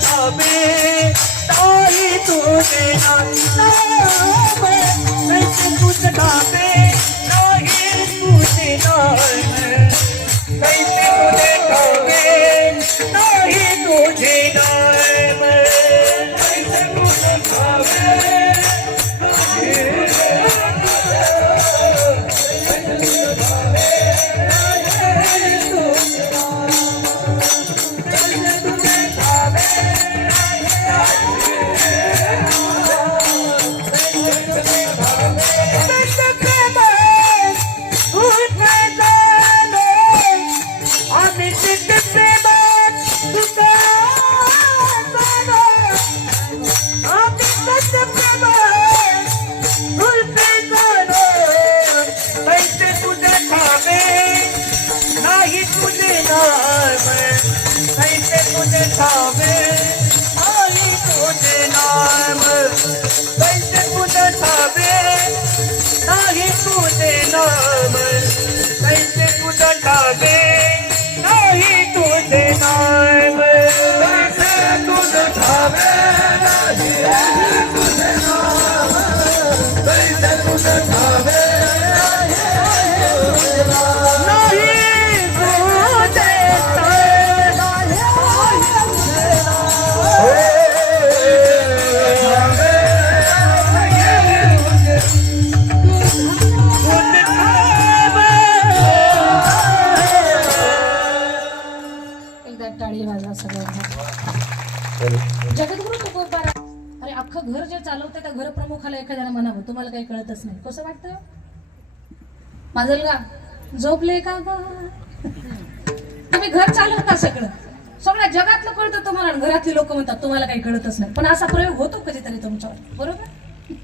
যাবে তাই তোরে আল্লাহ হবে जगद्गुरु तुकोबारा अरे अख्खं घर जे चालवतं त्या घर प्रमुखाला एखाद्याला म्हणावं. तुम्हाला काही कळतच नाही. कसं वाटतं? माझं का झोपले का ग? तुम्ही घर चालवता सगळं. सगळ्या जगातलं कळतं तुम्हाला आणि घरातली लोक म्हणतात तुम्हाला काही कळतच नाही. पण असा प्रयोग होतो कधीतरी तुमच्यावर. बरोबर?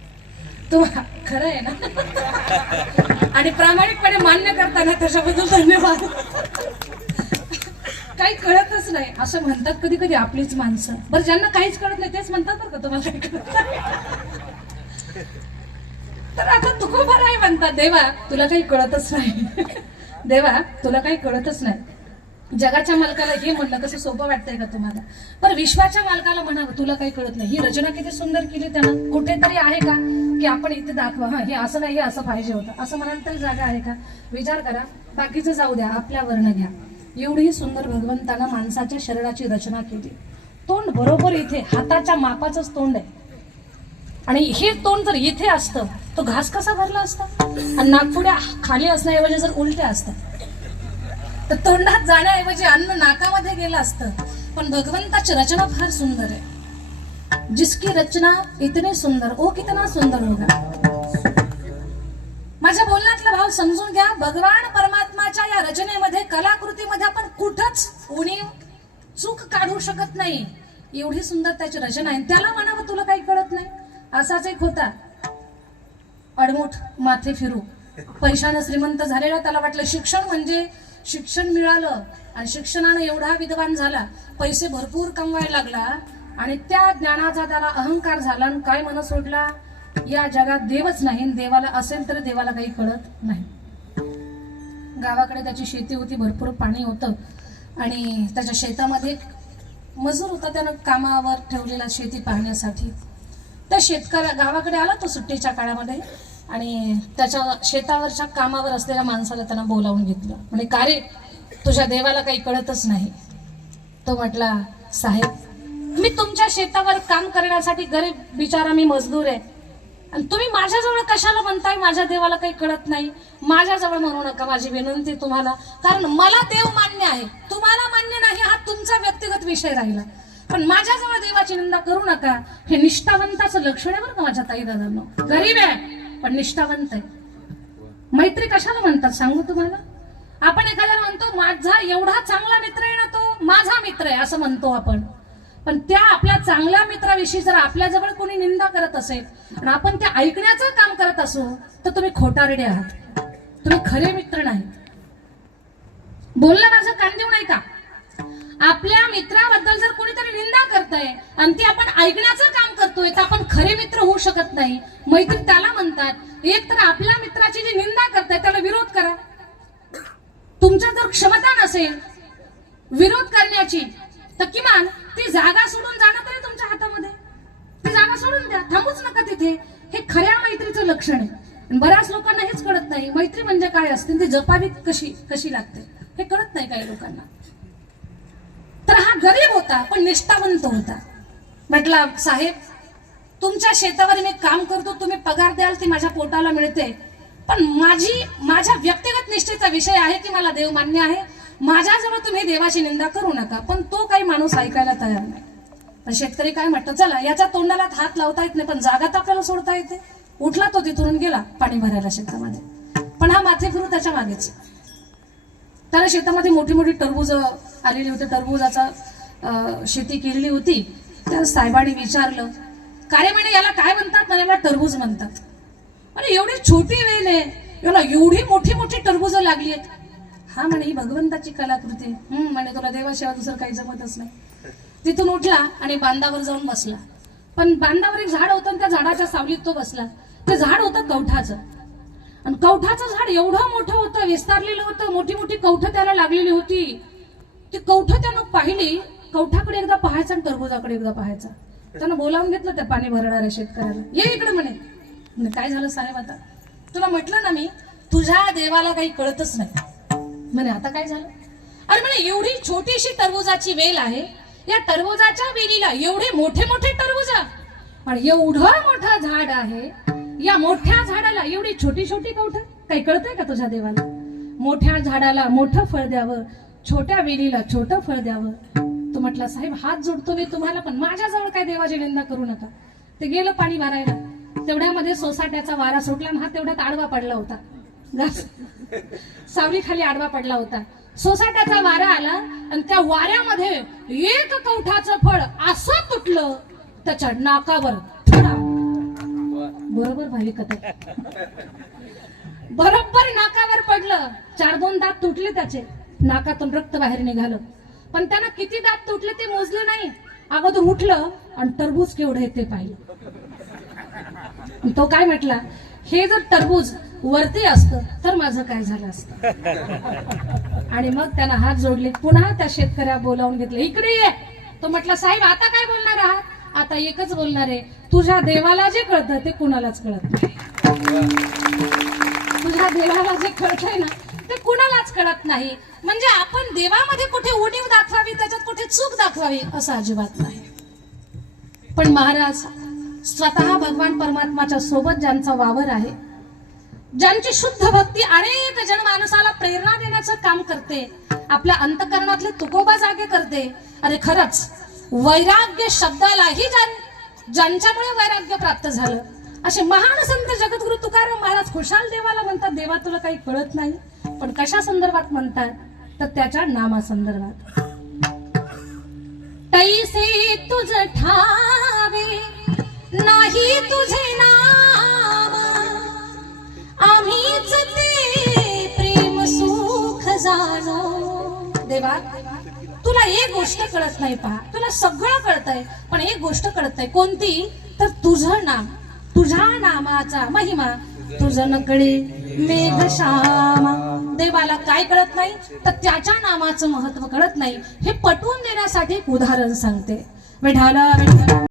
तुम्हाला खरं आहे ना? आणि प्रामाणिकपणे मान्य करताना त्याच्याबद्दल धन्यवाद. काही कळतच नाही. असं म्हणतात कधी कधी आपलीच माणसं. बरं ज्यांना काहीच कळत नाही तेच म्हणतात बरं का तुम्हाला काही कळत तर आता तुकोबा नाही म्हणतात. देवा तुला काही कळतच नाही. देवा तुला काही कळतच नाही. जगाच्या मालकाला हे म्हणलं कसं सोपं वाटतंय का तुम्हाला? पण विश्वाच्या मालकाला म्हणावं तुला काही कळत नाही. ही रचना किती सुंदर केली त्यानं. कुठेतरी आहे का की आपण इथे दाखवा? हा हे असं नाही हे असं पाहिजे होतं. असं म्हणाल तरी जागा आहे का? विचार करा. बाकीचं जाऊ द्या. आपल्या वर्ण घ्या. एवढी सुंदर भगवंतानं माणसाच्या शरीराची रचना केली. तोंड बरोबर इथे हाताच्या मापाचंच तोंड आहे. आणि हे तोंड जर इथे असतं तो घास कसा भरला असता? आणि नागपुड्या खाली असण्याऐवजी जर उलट्या असतात. तर तोंडात जाण्याऐवजी अन्न नाकामध्ये गेलं असतं. पण भगवंताची रचना फार सुंदर आहे. जिसकी रचना इतनी सुंदर ओ कितना सुंदर होगा. माझ्या बोलण्यातला भाव समजून घ्या. भगवान परमात्माच्या या रचनेमध्ये कलाकृतीमध्ये आपण कुठंच उणीव चूक काढू शकत नाही. एवढी सुंदर त्याची रचना आहे. त्याला म्हणावं तुला काही कळत नाही? असाच एक होता. अडमुठ माथे फिरू. पैशानं श्रीमंत झालेला त्याला वाटलं शिक्षण म्हणजे शिक्षण मिळालं आणि शिक्षणानं एवढा विद्वान झाला. पैसे भरपूर कमवायला लागला आणि त्या ज्ञानाचा त्याला अहंकार झाला आणि काय मन सोडला? या जगात देवच नाही देवाला असेल तर देवाला काही कळत नाही. गावाकडे त्याची शेती होती भरपूर पाणी होतं. आणि त्याच्या शेतामध्ये मजूर होता त्यानं कामावर ठेवलेला शेती पाहण्यासाठी. त्या शेतकऱ्या गावाकडे आला तो सुट्टीच्या काळामध्ये आणि त्याच्या शेतावरच्या कामावर असलेल्या माणसाला त्यानं बोलावून घेतलं. म्हणजे का रे तुझ्या देवाला काही कळतच नाही. तो म्हटला साहेब मी तुमच्या शेतावर काम करण्यासाठी गरीब बिचारा मी मजदूर आहे. आणि तुम्ही माझ्याजवळ कशाला म्हणताय? माझ्या देवाला काही कळत नाही. माझ्याजवळ म्हणू नका माझी विनंती तुम्हाला. कारण मला देव मान्य आहे. तुम्हाला मान्य नाही हा तुमचा व्यक्तिगत विषय राहिला. पण माझ्याजवळ देवाची निंदा करू नका. हे निष्ठावंताचं लक्षण आहे बरं का माझ्या ताई दादांना गरीब आहे पण निष्ठावंत आहे. मैत्री कशाला म्हणतात सांगू तुम्हाला? आपण एखाद्याला म्हणतो माझा एवढा चांगला मित्र आहे ना तो? माझा मित्र आहे असं म्हणतो आपण. पण त्या आपल्या चांगल्या मित्राविषयी जर आपल्याजवळ कोणी निंदा करत असेल आणि आपण त्या ऐकण्याचं काम करत असू तर तुम्ही खोटारडे आहात. तुम्ही खरे मित्र नाही. बोलणं माझं कान देऊ नाही का आपल्या मित्राबद्दल जर कोणीतरी निंदा करतय आणि ती आपण ऐकण्याचं काम करतोय तर आपण खरे मित्र होऊ शकत नाही. मैत्री त्याला म्हणतात. एक तर आपल्या मित्राची जी निंदा करताय त्याला विरोध करा. तुमच्या जर क्षमता नसेल विरोध करण्याची तर किमान ती जागा सोडून जाणं तरी तुमच्या हातामध्ये? ती जागा सोडून द्या. थांबूच नका तिथे. हे खऱ्या मैत्रीचं लक्षण आहे. बऱ्याच लोकांना हेच कळत नाही मैत्री म्हणजे काय असते ती जपावी कशी कशी लागते? हे कळत नाही काही लोकांना. तर हा गरीब होता पण निष्ठावंत होता. म्हटला साहेब तुमच्या शेतावर मी काम करतो तुम्ही पगार द्याल ती माझ्या पोटाला मिळते. पण माझी माझ्या व्यक्तिगत निष्ठेचा विषय आहे की मला देव मान्य आहे? माझ्याजवळ तुम्ही देवाची निंदा करू नका पण तो काही माणूस ऐकायला तयार नाही. तर शेतकरी काय म्हणतो चला याच्या तोंडाला हात लावता येत नाही पण जागा तर आपल्याला सोडता येते. उठला तो तिथून गेला पाणी भरायला शेतामध्ये. पण हा माथे फिरू त्याच्या मागेच. त्याला शेतामध्ये मोठी मोठी टरबूज आलेली होती टरबूजाचा शेती केलेली होती. त्या साहेबांनी विचारलं का रे म्हणे याला काय म्हणतात? म्हणे याला टरबूज म्हणतात. अरे एवढी छोटी वेल आहे. याला एवढी मोठी मोठी टरबूज लागली आहेत. हा म्हणे ही भगवंताची कलाकृती हम्म म्हणे तुला देवाशिवाय दुसरं काही जमतच नाही. तिथून उठला आणि बांधावर जाऊन बसला. पण बांधावर एक झाड होतं आणि त्या झाडाच्या सावलीत तो बसला. ते झाड होतं कवठाचं. आणि कवठाचं झाड एवढं मोठं होतं विस्तारलेलं होतं मोठी मोठी कवठ त्याला लागलेली होती. ती कवठ त्यानं पाहिली कवठाकडे एकदा पाहायचा आणि टरबुजाकडे एकदा पाहायचा. त्यानं बोलावून घेतलं त्या पाणी भरणाऱ्या शेतकऱ्याला. ये इकडे म्हणे. म्हणे काय झालं साहेब आता? तुला म्हटलं ना मी तुझ्या देवाला काही कळतच नाही. म्हणे आता काय झालं? अरे म्हणे एवढी छोटीशी टरबुजाची वेल आहे. या टरबुजाच्या वेलीला एवढे मोठे मोठे टरबुजा. पण एवढं मोठं झाड आहे या मोठ्या झाडाला एवढी छोटी छोटी कवठ? काही कळतंय का तुझ्या देवाला? मोठ्या झाडाला मोठं फळ द्यावं छोट्या वेलीला छोटं फळ द्यावं. तो म्हटला साहेब हात जोडतो मी तुम्हाला पण माझ्याजवळ काय देवाची निंदा करू नका. ते गेलं पाणी भरायला. तेवढ्यामध्ये सोसाट्याचा वारा सुटला आणि हा तेवढ्यात आडवा पडला होता. घास सावली खाली आडवा पडला होता. सोसाट्याचा वारा आला आणि त्या वाऱ्यामध्ये एक कवठाचं फळ असं तुटलं. त्याच्या नाकावर बरोबर भाई कथा. बरोबर नाकावर पडलं. चार दोन दात तुटले त्याचे. नाकातून रक्त बाहेर निघालं. पण त्यानं किती दात तुटले ते मोजलं नाही. अगोदर उठलं आणि टरबूज केवढं ते पाहिलं. तो काय म्हटला? हे जर टरबूज वरती असतं तर माझं काय झालं असतं? आणि मग त्यानं हात जोडले. पुन्हा त्या शेतकऱ्या बोलावून घेतले इकडे ये. तो म्हटला साहेब आता काय बोलणार आहात? आता एकच बोलणार आहे. तुझ्या देवाला जे कळतं ते कुणालाच कळत नाही. तुझ्या देवाला जे कळतंय ना ते कुणालाच कळत नाही. म्हणजे आपण देवामध्ये कुठे उणीव दाखवावी त्याच्यात कुठे चूक दाखवावी असं अजिबात नाही. पण महाराज स्वतः भगवान परमात्माच्या सोबत ज्यांचा वावर आहे ज्यांची शुद्ध भक्ती अनेक जनमानसाला प्रेरणा देण्याचं काम करते आपल्या अंतकरणातले तुकोबा जागे करते. अरे खरंच वैराग्य शब्दालाही ज्यांच्यामुळे वैराग्य प्राप्त झालं. असे महान संत जगद्गुरु तुकाराम महाराज खुशाल देवाला म्हणतात देवा तुला काही कळत नाही पण कशा संदर्भात म्हणतात? तर त्याच्या नामा संदर्भात तैसे तुझ ठावे नाही तुझे ना देवा तुला एक गोष्ट कळत नाही पहा. तुला सगळं कळतंय पण एक गोष्ट कळत नाही. कोणती? तर तुझं नाम. तुझ्या नामाचा महिमा. तुझं नकळे मेघश्यामा देवाला काय कळत नाही? तर त्याच्या नामाचं महत्त्व कळत नाही. हे पटवून देण्यासाठी एक उदाहरण सांगते. विठाला